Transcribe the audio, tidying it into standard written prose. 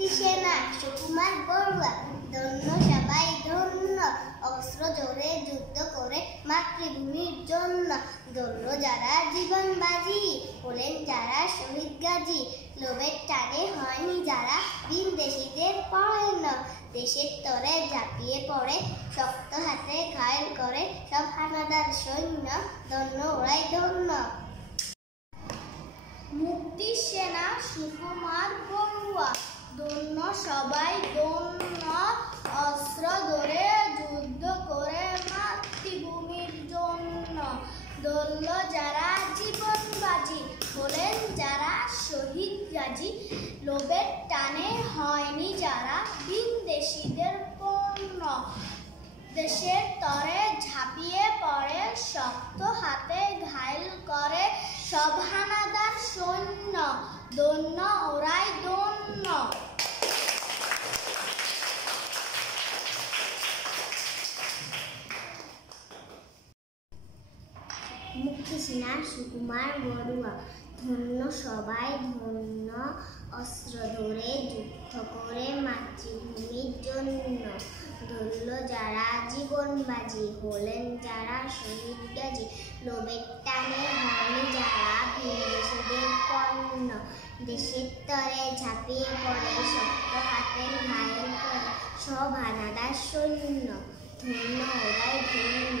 মুক্তি সেনা সুকুমার বড়ুয়া ধন্য সবাই ধন্য অস্ত্র জোরে যুদ্ধ করে মাতৃভূমির জন্য ধন্য যারা জীবন বাজি হলেন যারা শহীদ গাজী লোভের টানে হয়নি যারা ভিনদেশীদের পরায়ণ দেশের তরে ঝাঁপিয়ে পড়ে শক্ত হাতে ঘায়েল করে সব হানাদার সৈন্য ধন্য ওরাই ধন্য মুক্তি সেনা সুকুমার বড়ুয়া ধন্য সবাই ধন্য অস্ত্র ধরে যুদ্ধ করে মাতৃভূমির জন্য ধন্য যারা জীবন বাজি হলেন যারা শহীদ গাজী লোভের টানে হয়নি যারা ভিনদেশীদের পণ্য দেশের তরে ঝাঁপিয়ে পড়ে শক্ত হাতে ঘায়েল করে সব হানাদার সৈন্য ধন্য ওরাই ধন্য মুক্তি সেনা সুকুমার বড়ুয়া ধন্য সবাই ধন্য অস্ত্র ধরে যুদ্ধ করে মাতৃভূমির জন্য ধন্য যারা জীবন বাজি হলেন যারা শহীদ গাজী লোভের টানে হয়নি যারা ভিনদেশীদের পণ্য দেশের তরে ঝাঁপিয়ে পড়ে শক্ত হাতে ঘায়েল করে সব হানাদার সৈন্য ধন্য ওরাই ধন্য